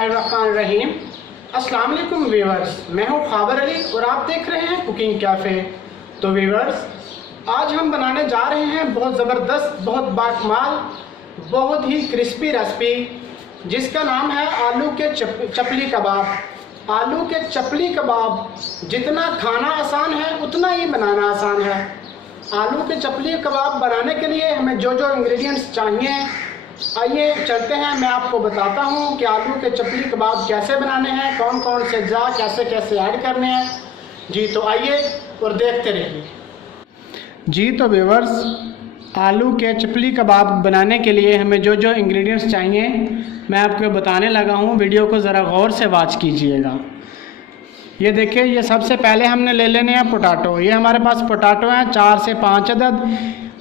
बिस्मिल्लाहिर्रहमानिर्रहीम। अस्सलाम वालेकुम व्यूअर्स, मैं हूँ ख़ाबर अली और आप देख रहे हैं कुकिंग कैफ़े। तो व्यूअर्स, आज हम बनाने जा रहे हैं बहुत ज़बरदस्त, बहुत बाकमाल, बहुत ही क्रिस्पी रेसिपी जिसका नाम है आलू के चपली कबाब। आलू के चपली कबाब जितना खाना आसान है उतना ही बनाना आसान है। आलू के चपली कबाब बनाने के लिए हमें जो जो इंग्रेडिएंट्स चाहिए, आइए चलते हैं, मैं आपको बताता हूँ कि आलू के चपली कबाब कैसे बनाने हैं, कौन कौन से अज्जा कैसे कैसे ऐड करने हैं। जी तो आइए और देखते रहिए। जी तो व्यूअर्स, आलू के चपली कबाब बनाने के लिए हमें जो जो इंग्रेडिएंट्स चाहिए मैं आपको बताने लगा हूँ। वीडियो को ज़रा गौर से वॉच कीजिएगा। ये देखिए, ये सबसे पहले हमने ले लेने हैं पोटैटो। ये हमारे पास पोटैटो हैं 4 से 5 अदद।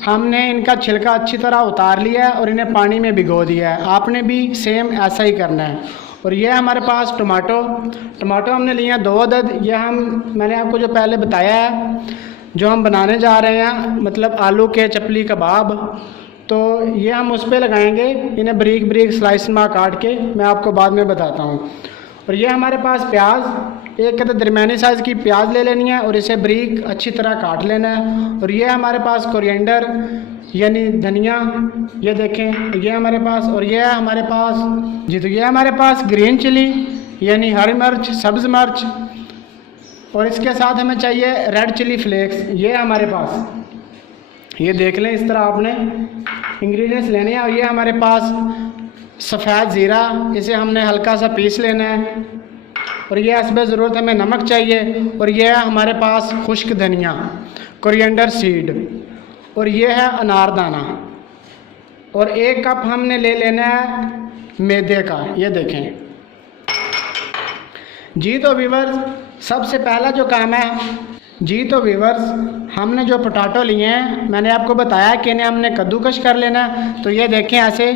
हमने इनका छिलका अच्छी तरह उतार लिया है और इन्हें पानी में भिगो दिया है। आपने भी सेम ऐसा ही करना है। और ये हमारे पास टमाटो हमने लिए हैं 2 अदद। ये मैंने आपको जो पहले बताया है, जो हम बनाने जा रहे हैं मतलब आलू के चपली कबाब, तो ये हम उस पर लगाएंगे। इन्हें बारीक बारीक स्लाइस में काट के मैं आपको बाद में बताता हूँ। और ये हमारे पास प्याज, एक दरमियानी साइज़ की प्याज ले लेनी है और इसे बारीक अच्छी तरह काट लेना है। और ये हमारे पास कोरिएंडर यानी धनिया, ये देखें ये हमारे पास। और ये है हमारे पास जी, तो ये हमारे पास ग्रीन चिली यानी हरी मिर्च, सब्ज़ मिर्च। और इसके साथ हमें चाहिए रेड चिली फ्लेक्स, ये हमारे पास। ये देख लें, इस तरह आपने इंग्रेडिएंट्स लेने हैं। और ये हमारे पास सफ़ेद ज़ीरा, इसे हमने हल्का सा पीस लेना है। और ये इसमें ज़रूरत हमें नमक चाहिए। और ये है हमारे पास खुश्क धनिया, कोरिएंडर सीड। और ये है अनारदाना। और 1 कप हमने ले लेना है मैदे का, ये देखें। जी तो व्यूअर्स, सबसे पहला जो काम है, जी तो व्यूअर्स, हमने जो पोटैटो लिए हैं मैंने आपको बताया कि इन्हें हमने कद्दूकश कर लेना है। तो ये देखें ऐसे,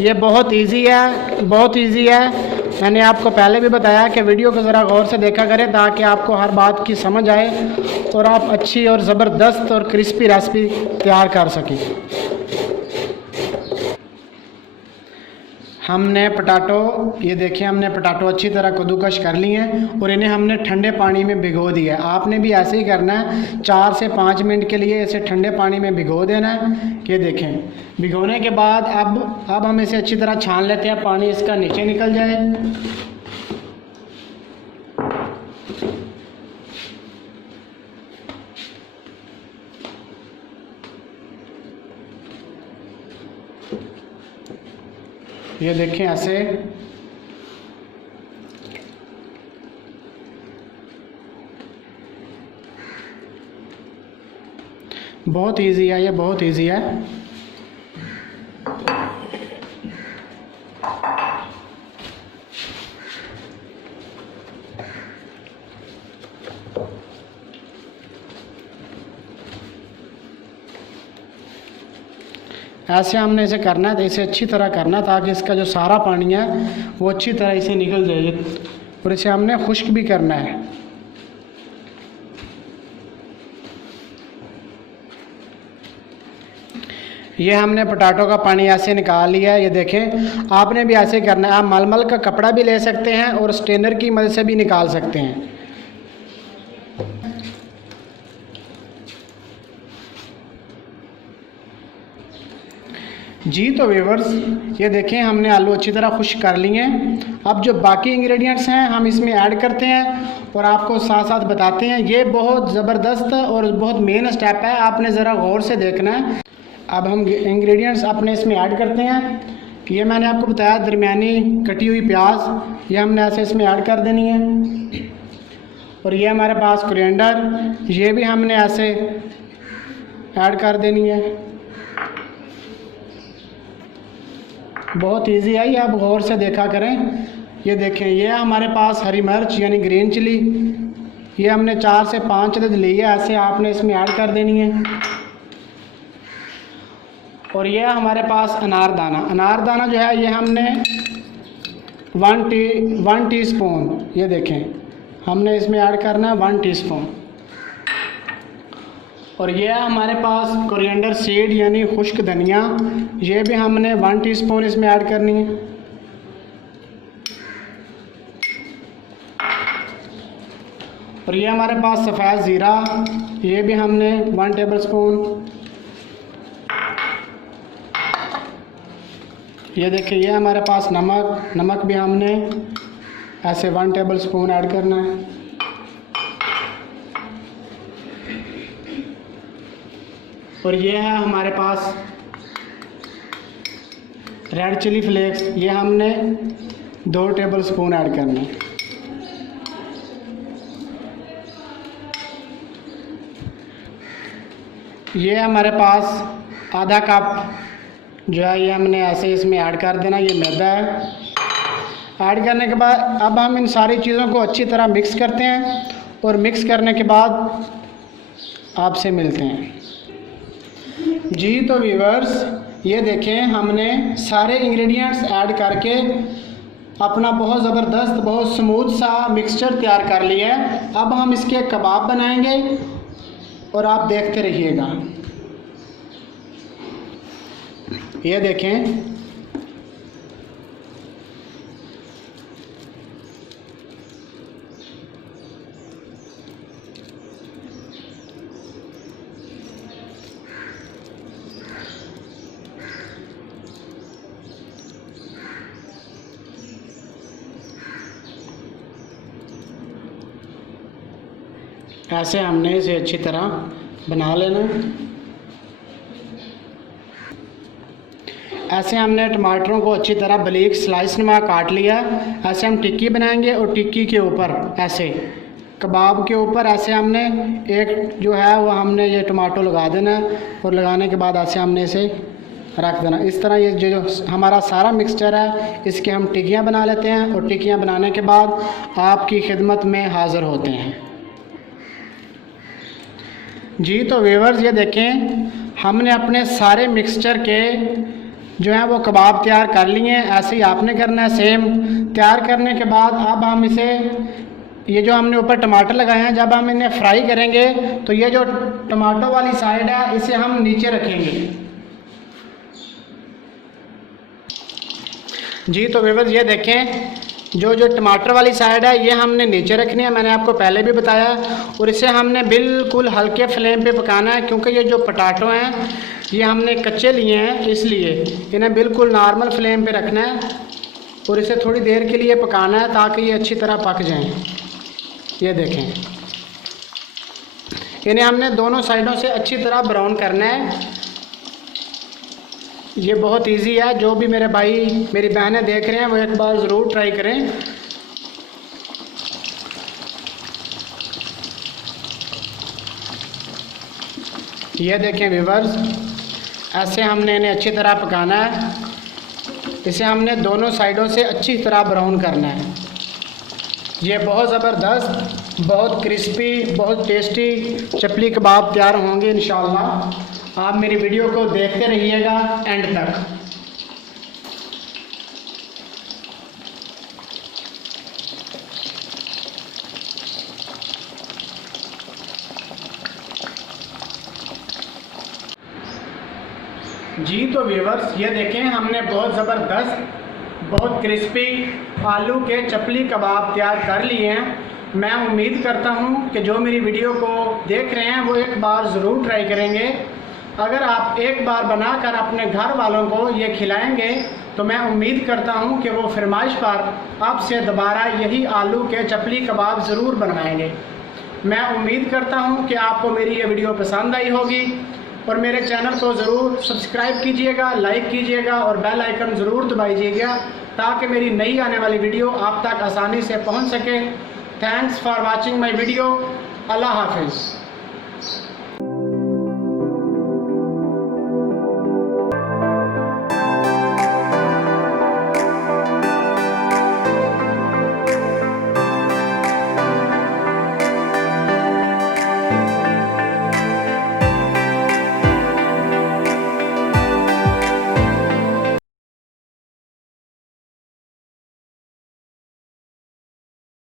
ये बहुत इजी है, बहुत इजी है। मैंने आपको पहले भी बताया कि वीडियो को ज़रा गौर से देखा करें ताकि आपको हर बात की समझ आए और आप अच्छी और ज़बरदस्त और क्रिस्पी रेसिपी तैयार कर सकें। हमने पोटैटो, ये देखिए हमने पोटैटो अच्छी तरह कद्दूकश कर लिए हैं और इन्हें हमने ठंडे पानी में भिगो दिया है। आपने भी ऐसे ही करना है, 4 से 5 मिनट के लिए इसे ठंडे पानी में भिगो देना है। ये देखें, भिगोने के बाद अब हम इसे अच्छी तरह छान लेते हैं, पानी इसका नीचे निकल जाए। ये देखें ऐसे, बहुत इजी है, ये बहुत इजी है। ऐसे हमने इसे करना है, तो इसे अच्छी तरह करना है ताकि इसका जो सारा पानी है वो अच्छी तरह इसे निकल जाए। और इसे हमने खुश्क भी करना है। ये हमने पोटैटो का पानी ऐसे निकाल लिया है। ये देखें, आपने भी ऐसे करना है। आप मलमल का कपड़ा भी ले सकते हैं और स्ट्रेनर की मदद से भी निकाल सकते हैं। जी तो व्यूअर्स, ये देखें हमने आलू अच्छी तरह खुश्क कर लिए हैं। अब जो बाकी इंग्रेडिएंट्स हैं हम इसमें ऐड करते हैं और आपको साथ साथ बताते हैं। ये बहुत ज़बरदस्त और बहुत मेन स्टेप है, आपने ज़रा गौर से देखना है। अब हम इंग्रेडिएंट्स अपने इसमें ऐड करते हैं। ये मैंने आपको बताया दरमियानी कटी हुई प्याज, ये हमने ऐसे इसमें ऐड कर देनी है। और ये हमारे पास कोरिएंडर, ये भी हमने ऐसे ऐड कर देनी है। बहुत इजी है, ये आप गौर से देखा करें। ये देखें, ये हमारे पास हरी मिर्च यानी ग्रीन चिली, ये हमने 4 से 5 अदद ली है, ऐसे आपने इसमें ऐड कर देनी है। और ये हमारे पास अनारदाना जो है ये हमने 1 टीस्पून, ये देखें हमने इसमें ऐड करना है 1 टीस्पून। और ये है हमारे पास कोरिएंडर सीड यानी खुश्क धनिया, ये भी हमने 1 टीस्पून इसमें ऐड करनी है। और ये हमारे पास सफ़ेद ज़ीरा, ये भी हमने 1 टेबलस्पून। ये देखिए ये हमारे पास नमक, नमक भी हमने ऐसे 1 टेबलस्पून ऐड करना है। और ये है हमारे पास रेड चिली फ्लेक्स, ये हमने 2 टेबलस्पून ऐड करना है। ये हमारे पास आधा कप जो है ये हमने ऐसे इसमें ऐड कर देना, ये मैदा है। ऐड करने के बाद अब हम इन सारी चीज़ों को अच्छी तरह मिक्स करते हैं और मिक्स करने के बाद आपसे मिलते हैं। जी तो व्यूअर्स, ये देखें हमने सारे इंग्रेडिएंट्स ऐड करके अपना बहुत ज़बरदस्त, बहुत स्मूथ सा मिक्सचर तैयार कर लिया है। अब हम इसके कबाब बनाएंगे और आप देखते रहिएगा। ये देखें ऐसे हमने इसे अच्छी तरह बना लेना। ऐसे हमने टमाटरों को अच्छी तरह बारीक स्लाइस नुमा काट लिया। ऐसे हम टिक्की बनाएंगे और टिक्की के ऊपर ऐसे कबाब के ऊपर ऐसे हमने एक जो है वो हमने ये टमाटो लगा देना और लगाने के बाद ऐसे हमने इसे रख देना। इस तरह ये जो हमारा सारा मिक्सचर है इसके हम टिक्कियाँ बना लेते हैं और टिक्कियाँ बनाने के बाद आपकी खिदमत में हाज़िर होते हैं। जी तो व्यूअर्स, ये देखें हमने अपने सारे मिक्सचर के जो है वो कबाब तैयार कर लिए हैं। ऐसे ही आपने करना है सेम। तैयार करने के बाद अब हम इसे, ये जो हमने ऊपर टमाटर लगाए हैं, जब हम इन्हें फ्राई करेंगे तो ये जो टमाटो वाली साइड है इसे हम नीचे रखेंगे। जी तो व्यूअर्स, ये देखें जो टमाटर वाली साइड है ये हमने नीचे रखनी है, मैंने आपको पहले भी बताया। और इसे हमने बिल्कुल हल्के फ्लेम पे पकाना है, क्योंकि ये जो पोटैटो हैं ये हमने कच्चे लिए हैं, इसलिए इन्हें बिल्कुल नॉर्मल फ्लेम पे रखना है और इसे थोड़ी देर के लिए पकाना है ताकि ये अच्छी तरह पक जाएं। ये देखें इन्हें हमने दोनों साइडों से अच्छी तरह ब्राउन करना है। ये बहुत इजी है, जो भी मेरे भाई मेरी बहनें देख रहे हैं वो एक बार ज़रूर ट्राई करें। ये देखें व्यूअर्स, ऐसे हमने इन्हें अच्छी तरह पकाना है। इसे हमने दोनों साइडों से अच्छी तरह ब्राउन करना है। ये बहुत ज़बरदस्त, बहुत क्रिस्पी, बहुत टेस्टी चपली कबाब तैयार होंगे इंशाअल्लाह। आप मेरी वीडियो को देखते रहिएगा एंड तक। जी तो व्यूअर्स, ये देखें हमने बहुत ज़बरदस्त, बहुत क्रिस्पी आलू के चपली कबाब तैयार कर लिए हैं। मैं उम्मीद करता हूं कि जो मेरी वीडियो को देख रहे हैं वो एक बार ज़रूर ट्राई करेंगे। अगर आप एक बार बनाकर अपने घर वालों को ये खिलाएंगे तो मैं उम्मीद करता हूं कि वो फरमाइश पर आपसे दोबारा यही आलू के चपली कबाब ज़रूर बनवाएंगे। मैं उम्मीद करता हूं कि आपको मेरी ये वीडियो पसंद आई होगी और मेरे चैनल को ज़रूर सब्सक्राइब कीजिएगा, लाइक कीजिएगा और बेल आइकन ज़रूर दबाइएगा ताकि मेरी नई आने वाली वीडियो आप तक आसानी से पहुंच सके। Thanks for watching my video. अल्लाह हाफिज़।